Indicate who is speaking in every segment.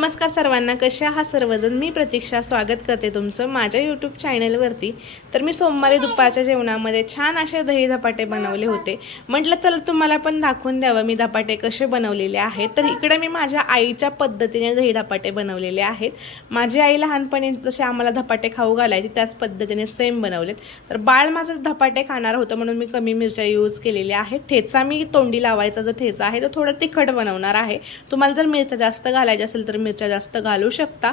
Speaker 1: नमस्कार सर्वांना कशा हा सर्वजण? मी प्रतीक्षा स्वागत करते तुमचं माझ्या यूट्यूब चॅनलवरती तर मी सोमवारी दुपारच्या जेवणामध्ये छान असे दही धपाटे बनवले होते. म्हटलं चला तुम्हाला पण दाखवून द्यावं मी धपाटे कसे बनवलेले आहेत. तर इकडे मी माझ्या आईच्या पद्धतीने दही धपाटे बनवलेले आहेत. माझी आई लहानपणी जसे आम्हाला धपाटे खाऊ घालायचे त्याच पद्धतीने सेम बनवलेत. तर बाळ माझं धपाटे खाणार होतं म्हणून मी कमी मिरच्या यूज केलेल्या आहेत. ठेचा मी तोंडी लावायचा जो ठेचा आहे तो थोडा तिखट बनवणार आहे. तुम्हाला जर मिरच्या जास्त घालायची असेल तर मिरच्या जास्त घालू शकता.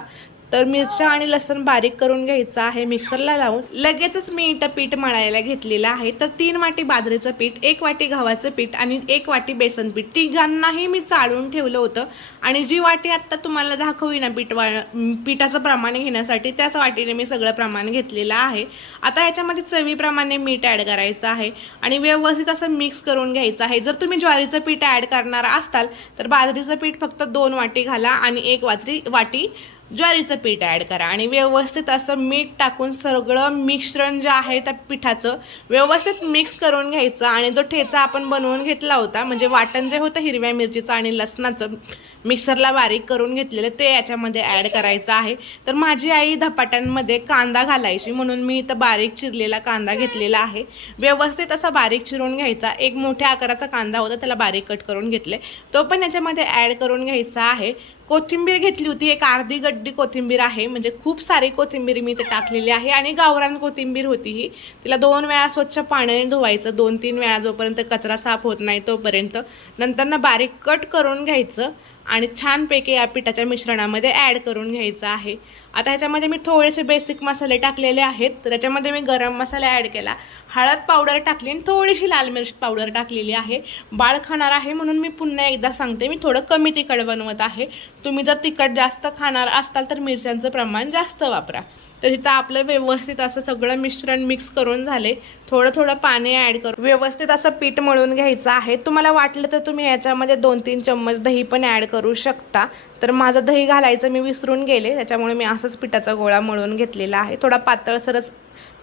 Speaker 1: तर मिरच्या आणि लसूण बारीक करून घ्यायचं आहे मिक्सरला लावून. लगेचच मी इथं पीठ मळायला घेतलेलं आहे. तर तीन वाटी बाजरीचं पीठ एक वाटी गव्हाचं पीठ आणि एक वाटी बेसन पीठ. तिघांनाही मी चाळून ठेवलं होतं. आणि जी वाटी आत्ता तुम्हाला दाखवी ना पीठ वा पिठाचं प्रमाण घेण्यासाठी त्याच वाटीने मी सगळं प्रमाण घेतलेलं आहे. आता ह्याच्यामध्ये चवीप्रमाणे मीठ ॲड करायचं आहे. आणि व्यवस्थित असं मिक्स करून घ्यायचं आहे. जर तुम्ही ज्वारीचं पीठ ॲड करणार असाल तर बाजरीचं पीठ फक्त दोन वाटी घाला आणि एक वाजरी वाटी ज्वारीचं पीठ ॲड करा. आणि व्यवस्थित असं मीठ टाकून सगळं मिश्रण जे आहे त्या पिठाचं व्यवस्थित मिक्स करून घ्यायचं. आणि जो ठेचा आपण बनवून घेतला होता म्हणजे वाटण जे होतं हिरव्या मिरचीचं आणि लसणाचं मिक्सरला बारीक करून घेतलेलं ते याच्यामध्ये ॲड करायचं आहे. तर माझी आई धपाट्यांमध्ये कांदा घालायची म्हणून मी इथं बारीक चिरलेला कांदा घेतलेला आहे. व्यवस्थित असा बारीक चिरून घ्यायचा. एक मोठ्या आकाराचा कांदा होता त्याला बारीक कट करून घेतले. तो पण याच्यामध्ये ॲड करून घ्यायचा आहे. कोथिंबीर घेतली होती. एक अर्धी गड्डी कोथिंबीर आहे. म्हणजे खूप सारी कोथिंबीर मी इथे टाकलेली आहे. आणि गावरान कोथिंबीर होती ही. तिला दोन वेळा स्वच्छ पाण्याने धुवायचं. दोन तीन वेळा जोपर्यंत कचरा साफ होत नाही तोपर्यंत. नंतर ना बारीक कट करून घ्यायचं. आणि छानपैकी या पिठाच्या मिश्रणामध्ये ॲड करून घ्यायचं आहे. आता ह्याच्यामध्ये मी थोडेसे बेसिक मसाले टाकलेले आहेत. तर त्याच्यामध्ये मी गरम मसाला ॲड केला. हळद पावडर टाकली आणि थोडीशी लाल मिरची पावडर टाकलेली आहे. बाळ खाणार आहे म्हणून मी पुन्हा एकदा सांगते मी थोडं कमी तिखट बनवत आहे. तुम्ही जर तिखट जास्त खाणार असाल तर मिरच्यांचं प्रमाण जास्त वापरा. तर इथं आपलं व्यवस्थित असं सगळं मिश्रण मिक्स करून झाले. थोडं थोडं पाणी ॲड करून व्यवस्थित असं पीठ मळून घ्यायचं आहे. तुम्हाला वाटलं तर तुम्ही याच्यामध्ये दोन तीन चम्मच दही पण ॲड करू करू शकता. तर माझं दही घालायचं मी विसरून गेले. त्याच्यामुळे मी असंच पिठाचा गोळा मळून घेतलेला आहे. थोडा पातळसरच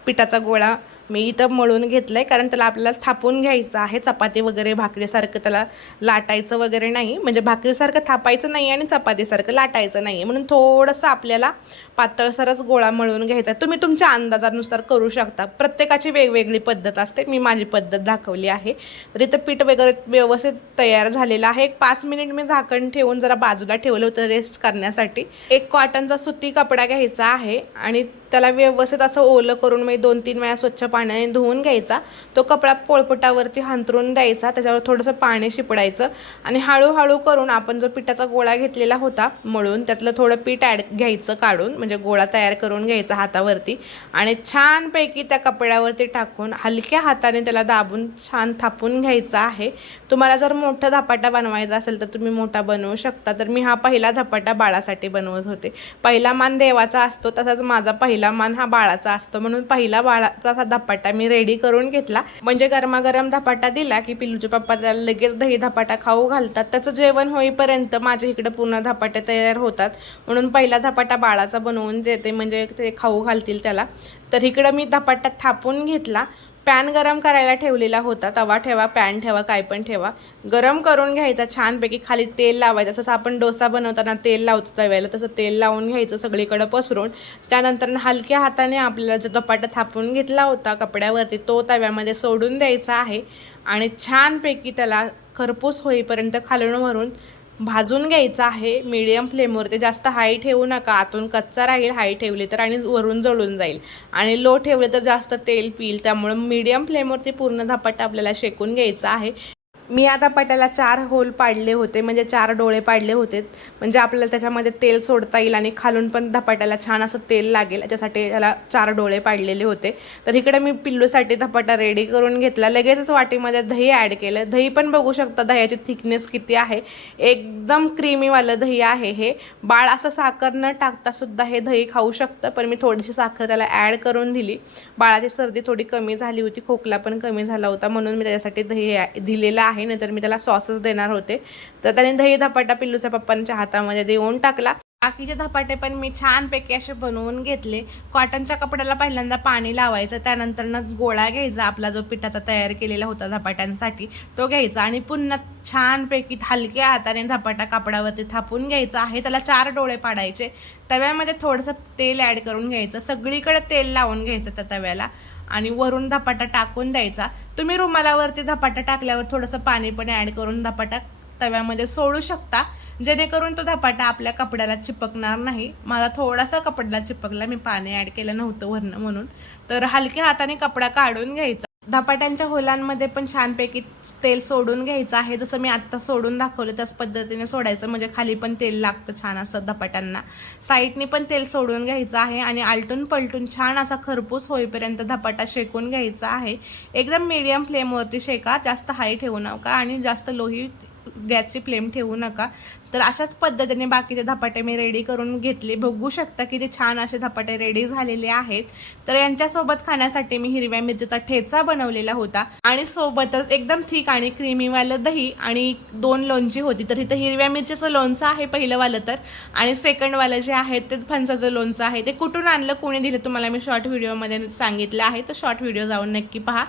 Speaker 1: पिठाचा गोळा मी इथं मळून घेतलं आहे कारण त्याला आपल्याला थापून घ्यायचं आहे. चपाती वगैरे भाकरीसारखं त्याला लाटायचं वगैरे नाही. म्हणजे भाकरीसारखं थापायचं नाही आणि चपातीसारखं लाटायचं नाही. म्हणून थोडंसं आपल्याला पातळसरच गोळा मळून घ्यायचा आहे. तुम्ही तुमच्या अंदाजानुसार करू शकता. प्रत्येकाची वेगवेगळी पद्धत असते. मी माझी पद्धत दाखवली आहे. तर इथं पीठ वगैरे व्यवस्थित तयार झालेलं आहे. एक पाच मिनिट मी झाकण ठेवून जरा बाजूला ठेवलं होतं रेस्ट करण्यासाठी. एक कॉटनचा सुती कपडा घ्यायचा आहे आणि त्याला व्यवस्थित असं ओलं करून मी दोन तीन वेळा स्वच्छ पाण्याने धुवून घ्यायचा. तो कपडा पोळपटावरती हांतरून द्यायचा. त्याच्यावर थोडंसं पाणी शिपडायचं. आणि हळूहळू करून आपण जो पिठाचा गोळा घेतलेला होता मळून त्यातलं थोडं पीठ ॲड घ्यायचं काढून म्हणजे गोळा तयार करून घ्यायचा हातावरती. आणि छानपैकी त्या कपड्यावरती टाकून हलक्या हाताने त्याला दाबून छान थापून घ्यायचा आहे. तुम्हाला जर मोठा धपाटा बनवायचा असेल तर तुम्ही मोठा बनवू शकता. तर मी हा पहिला धपाटा बाळासाठी बनवत होते. पहिला मान देवाचा असतो तसाच माझा पहिला मान हा बाळाचा असतो. म्हणून पहिला बाळाचा असा धपाटा मी रेडी करून घेतला. म्हणजे गरमागरम धपाटा दिला की पिल्लूच्या पप्पा त्याला लगेच दही धपाटा खाऊ घालतात. त्याचं जेवण होईपर्यंत माझ्या इकडे पूर्ण धपाटे तयार होतात. म्हणून पहिला धपाटा बाळाचा बनवून देते. म्हणजे ते खाऊ घालतील त्याला. तर इकडं मी धपाटा थापून घेतला. पॅन गरम करायला ठेवलेला होता. तवा ठेवा पॅन ठेवा काय पण ठेवा. गरम करून घ्यायचा छानपैकी. खाली तेल लावायचं. जसं आपण डोसा बनवताना तेल लावतो तव्याला तसं तेल लावून घ्यायचं सगळीकडं पसरून. त्यानंतर हलक्या हाताने आपल्याला जो धपाटा थापून घेतला होता कपड्यावरती तो तव्यामध्ये सोडून द्यायचा आहे. आणि छानपैकी त्याला खरपूस होईपर्यंत खालून वरून भाजून घ्यायचं आहे मीडियम फ्लेमवरती जास्त हाय ठेवू नका. आतून कच्चा राहील हाय ठेवली तर आणि वरून जळून जाईल. आणि लो ठेवले तर जास्त तेल पिईल. त्यामुळं मीडियम फ्लेमवरती पूर्ण धपाटा आपल्याला शेकून घ्यायचा आहे. मी आता पट्याला चार होल पाडले होते म्हणजे चार डोळे पाडले होते. म्हणजे आपल्याला त्याच्यामध्ये तेल सोडता येईल आणि खालून पण धपाट्याला छान असं तेल लागेल याच्यासाठी त्याला चार डोळे पाडलेले होते. तर इकडे मी पिल्लूसाठी धपाटा रेडी करून घेतला. लगेचच वाटीमध्ये दही ॲड केलं. दही पण बघू शकता दह्याची थिकनेस किती आहे. एकदम क्रीमीवालं दही आहे हे. बाळ असं साखर न टाकता सुद्धा हे दही खाऊ शकतं पण मी थोडीशी साखर त्याला ॲड करून दिली. बाळाची सर्दी थोडी कमी झाली होती खोकला पण कमी झाला होता म्हणून मी त्याच्यासाठी दही दिलेलं आहे. आहे नाहीतर मी त्याला सॉसच देणार होते. तर त्याने दही धपाटा पिल्लूच्या पप्पांच्या हातामध्ये देऊन टाकला. बाकीचे धपाटे पण मी छानपैकी असे बनवून घेतले. कॉटनच्या कपड्याला पहिल्यांदा पाणी लावायचं त्यानंतरनं गोळा घ्यायचा आपला जो पिठाचा तयार केलेला होता धपाट्यांसाठी तो घ्यायचा. आणि पुन्हा छानपैकी हलक्या हाताने धपाटा कापडावरती थापून घ्यायचा आहे. त्याला चार डोळे पाडायचे. तव्यामध्ये थोडंसं तेल ॲड करून घ्यायचं. सगळीकडे तेल लावून घ्यायचं त्या तव्याला. आणि वरून धपाटा टाकून द्यायचा. तुम्ही रुमालावरती धपाटा टाकल्यावर थोडंसं पाणी पण ॲड करून धपाटा तव्यामध्ये सोडू शकता. जेणेकरून तो धपाटा आपल्या कपड्याला चिपकणार नाही. मला थोडासा कपड्याला चिपकला मी पाणी ॲड केलं नव्हतं वरणं म्हणून. तर हलक्या हाताने कपडा काढून घ्यायचा. धपाट्यांच्या होलांमध्ये पण छानपैकी तेल सोडून घ्यायचं आहे. जसं मी आत्ता सोडून दाखवलं त्याच पद्धतीने सोडायचं. म्हणजे खाली पण तेल लागतं छान असं धपाट्यांना. साईडनी पण तेल सोडून घ्यायचं आहे आणि आलटून पलटून छान असा खरपूस होईपर्यंत धपाटा शेकून घ्यायचा आहे. एकदम मीडियम फ्लेमवरती शेका जास्त हाय ठेवू नका आणि जास्त लोही गॅसची फ्लेम ठेवू नका. तर अशाच पद्धतीने बाकीचे धपाटे मी रेडी करून घेतले. बघू शकता की ते छान असे धपाटे रेडी झालेले आहेत. तर यांच्यासोबत खाण्यासाठी मी हिरव्या मिरचीचा ठेचा बनवलेला होता. आणि सोबतच एकदम थिक आणि क्रीमीवालं दही आणि दोन लोणची होती. तर इथं हिरव्या मिरचीचं लोणचं आहे पहिलंवालं तर. आणि सेकंडवालं जे आहे ते फणसाचं लोणचं आहे. ते कुठून आणलं कोणी दिलं तुम्हाला मी शॉर्ट व्हिडिओमध्ये सांगितलं आहे. तर शॉर्ट व्हिडिओ जाऊन नक्की पहा.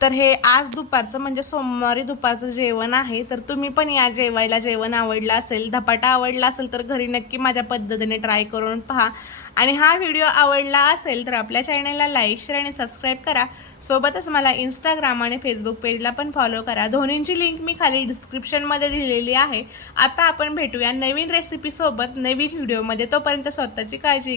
Speaker 1: तर हे आज दुपारचं म्हणजे सोमवारी दुपारचं जेवण आहे तर तुम्ही पण या जेवायला. जेवण आवडलं असेल धपाटा आवडला असेल तर घरी नक्की माझ्या पद्धतीने ट्राय करून पहा. आणि हा व्हिडिओ आवडला असेल तर आपल्या चॅनलला लाईक शेअर आणि सबस्क्राईब करा. सोबतच मला इंस्टाग्राम आणि फेसबुक पेजला पण फॉलो करा. दोन्हींची लिंक मी खाली डिस्क्रिप्शनमध्ये दिलेली आहे. आता आपण भेटूया नवीन रेसिपीसोबत नवीन व्हिडिओमध्ये तोपर्यंत स्वतःची काळजी घ्या.